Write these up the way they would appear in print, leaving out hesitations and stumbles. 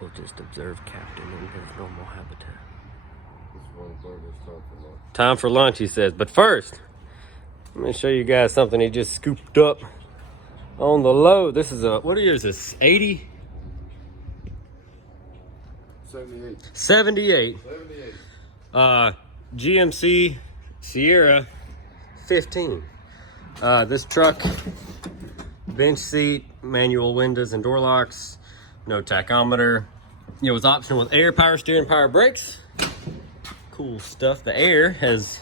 We'll just observe Captain in his normal habitat. Time for lunch, he says. But first, let me show you guys something he just scooped up on the load. This is a, what year is this? 80? 78. 78. GMC Sierra 15. This truck, bench seat, manual windows and door locks, no tachometer. It was optional with air, power steering, power brakes. Cool stuff. The air has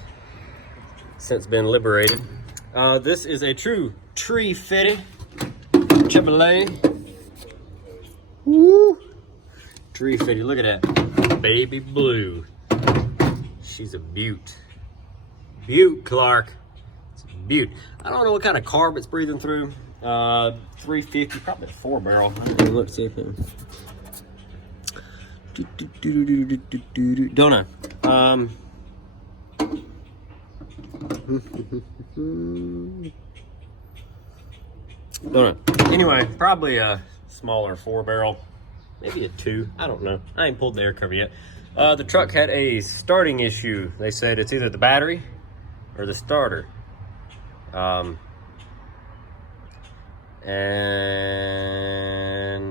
since been liberated. This is a true tree fitted Chevrolet. Woo! Tree fitted. Look at that. Baby blue. She's a beaut. Beaut, Clark. It's a beaut. I don't know what kind of carb it's breathing through. 350, probably a 4-barrel. Let's see if it... Don't know. Don't know. Anyway, probably a smaller 4-barrel, maybe a 2. I don't know. I ain't pulled the air cover yet. The truck had a starting issue. They said it's either the battery or the starter. And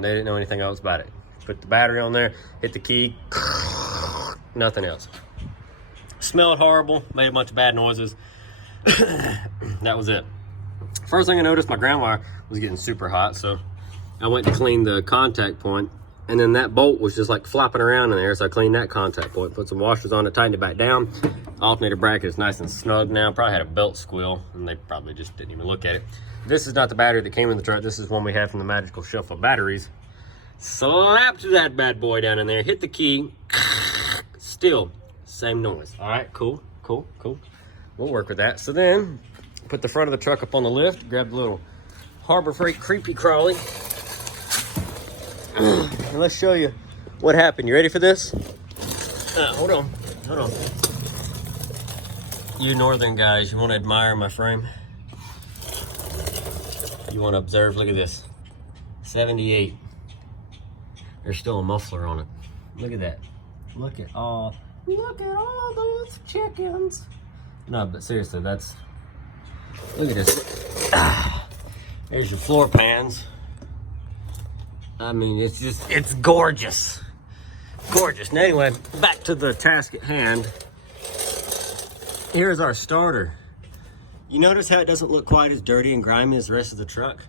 they didn't know anything else about it. Put the battery on there, hit the key, nothing else. Smelled horrible, made a bunch of bad noises. That was it. First thing I noticed, my ground wire was getting super hot, so I went to clean the contact point, and then that bolt was just like flopping around in there, so I cleaned that contact point, put some washers on it, tightened it back down. Alternator bracket is nice and snug now. Probably had a belt squeal, and they probably just didn't even look at it. This is not the battery that came in the truck. This is one we had from the Magical Shelf of Batteries. Slapped that bad boy down in there, hit the key, still same noise. All right, cool. We'll work with that. So then, put the front of the truck up on the lift, grab the little Harbor Freight creepy crawly, and let's show you what happened. You ready for this? Hold on. You northern guys, you want to admire my frame? You want to observe? Look at this. 78. There's still a muffler on it. Look at that. Look at all those chickens. No, but seriously, that's, look at this. There's your floor pans. I mean, it's just, it's gorgeous. Gorgeous. Now, anyway, back to the task at hand. Here's our starter. You notice how it doesn't look quite as dirty and grimy as the rest of the truck?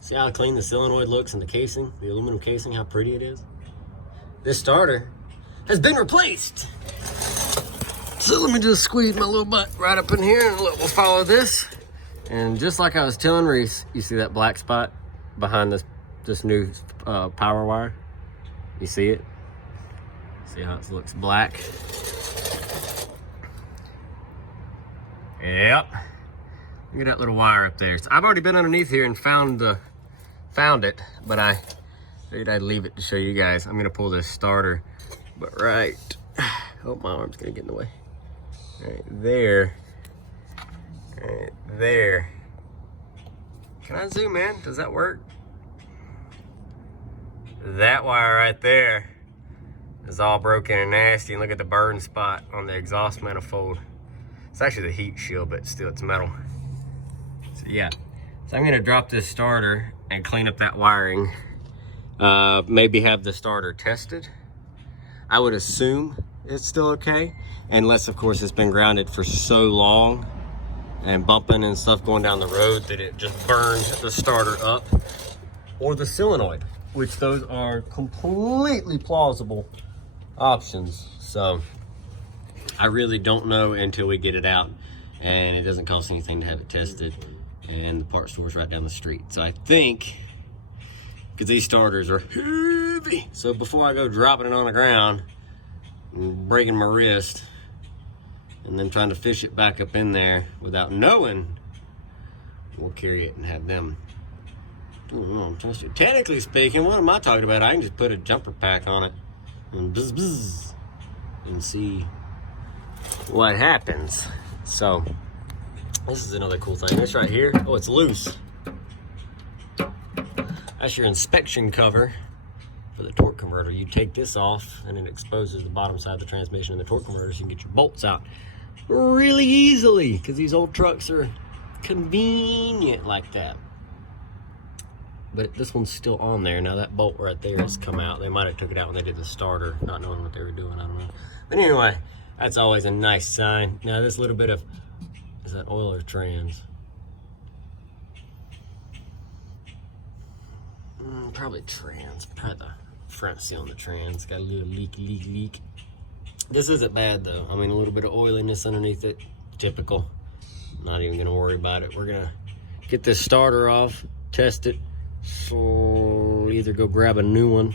See how clean the solenoid looks in the casing, the aluminum casing, how pretty it is? This starter has been replaced. So let me just squeeze my little butt right up in here and we'll follow this. And just like I was telling Reese, you see that black spot behind this new power wire? You see it? See how it looks black? Yep. Look at that little wire up there. So I've already been underneath here and found it, but I figured I'd leave it to show you guys. I'm gonna pull this starter, but right, oh, my arm's gonna get in the way. Right there. Can I zoom in? Does that work? That wire right there is all broken and nasty. And look at the burn spot on the exhaust manifold. It's actually the heat shield, but still it's metal. So yeah, so I'm gonna drop this starter and clean up that wiring. Maybe have the starter tested. I would assume it's still okay, unless of course it's been grounded for so long and bumping and stuff going down the road that it just burned the starter up, or the solenoid, which those are completely plausible options. So I really don't know until we get it out, and it doesn't cost anything to have it tested, and the parts store's right down the street. So I think, because these starters are heavy, so before I go dropping it on the ground and breaking my wrist and then trying to fish it back up in there without knowing, we'll carry it and have them. Technically speaking, what am I talking about? I can just put a jumper pack on it and bzz bzz and see what happens. So this is another cool thing. This right here, oh, it's loose. That's your inspection cover for the torque converter. You take this off and it exposes the bottom side of the transmission and the torque converter, so you can get your bolts out really easily, because these old trucks are convenient like that. But this one's still on there. Now that bolt right there has come out. They might have took it out when they did the starter, not knowing what they were doing, I don't know. But anyway, that's always a nice sign. Now this little bit of, is that oil or trans? Probably trans, probably the front seal on the trans. Got a little leak. This isn't bad though. I mean, a little bit of oiliness underneath it, typical. Not even gonna worry about it. We're gonna get this starter off, test it. So either go grab a new one,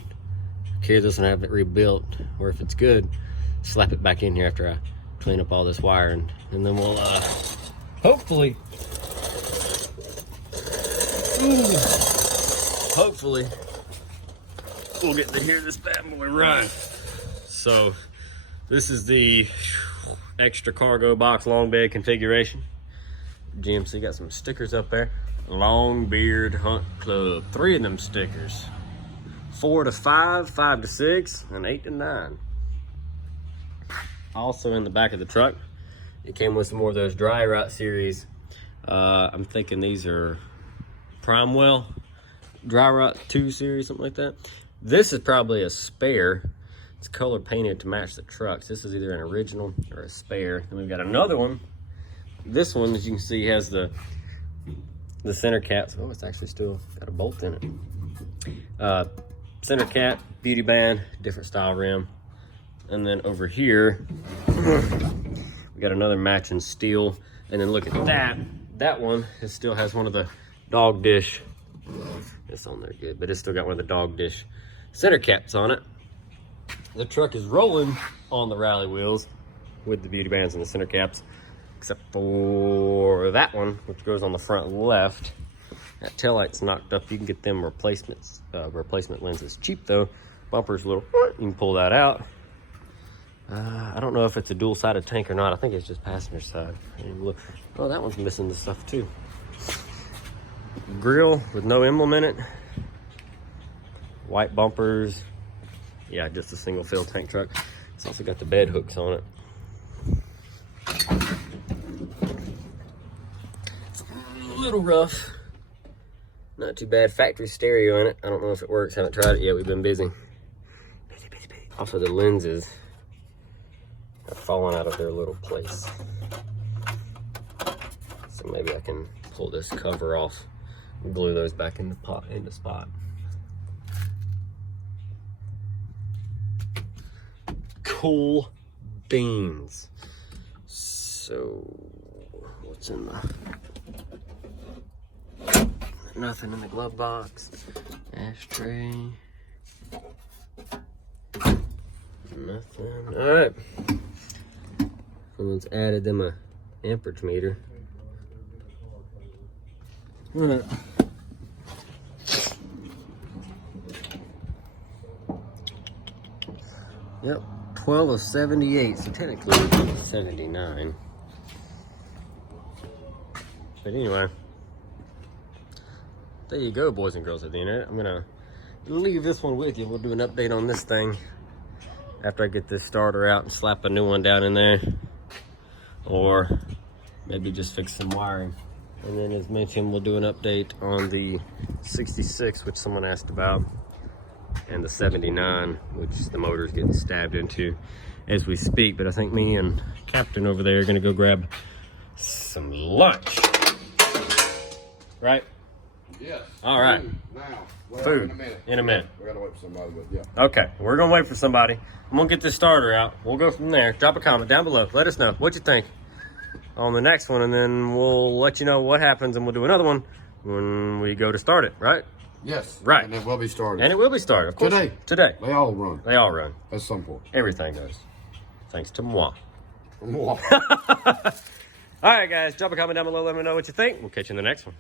carry this and have it rebuilt, or if it's good, slap it back in here after I clean up all this wiring, and then we'll hopefully we'll get to hear this bad boy run. So this is the extra cargo box long bed configuration. GMC got some stickers up there. Long Beard Hunt Club. 3 of them stickers. 4 to 5, 5 to 6, and 8 to 9. Also in the back of the truck, it came with some more of those Dry Rot series. I'm thinking these are Primewell Dry Rot 2 series, something like that. This is probably a spare. It's color painted to match the trucks. This is either an original or a spare. Then we've got another one. This one, as you can see, has the center caps. Oh, it's actually still got a bolt in it. Center cap, beauty band, different style rim. And then over here, we got another matching steel. And then look at that. That one, it still has one of the dog dish. It's on there good, but it's still got one of the dog dish center caps on it. The truck is rolling on the rally wheels with the beauty bands and the center caps, except for that one, which goes on the front left. That taillight's knocked up. You can get them replacement lenses cheap though. Bumper's a little, you can pull that out. I don't know if it's a dual-sided tank or not. I think it's just passenger side. Oh, that one's missing the stuff too. Grill with no emblem in it. White bumpers. Yeah, just a single fill tank truck. It's also got the bed hooks on it. A little rough. Not too bad. Factory stereo in it. I don't know if it works. Haven't tried it yet. We've been busy. Busy. Also, the lenses have fallen out of their little place. So maybe I can pull this cover off and glue those back into spot. Cool beans. So, what's in the... Nothing in the glove box. Ashtray. Nothing. Alright. Someone's added them a amperage meter. Alright. Yep. 12 of 78, so technically 79. But anyway, there you go, boys and girls of the internet. I'm gonna leave this one with you. We'll do an update on this thing after I get this starter out and slap a new one down in there, or maybe just fix some wiring. And then, as mentioned, we'll do an update on the 66, which someone asked about, and the 79, which the motor's getting stabbed into as we speak. But I think me and Captain over there are gonna go grab some lunch. Right? Yes. All right. Food now. Well, Food in a minute. We gotta wait for somebody, but yeah. Okay, we're gonna wait for somebody. I'm gonna get this starter out. We'll go from there. Drop a comment down below. Let us know what you think on the next one, and then we'll let you know what happens, and we'll do another one when we go to start it, right? Yes. Right. And it will be started. And it will be started, of course. Today. They all run. They all run. At some point. Everything does. Thanks to moi. Moi. All right, guys. Drop a comment down below. Let me know what you think. We'll catch you in the next one.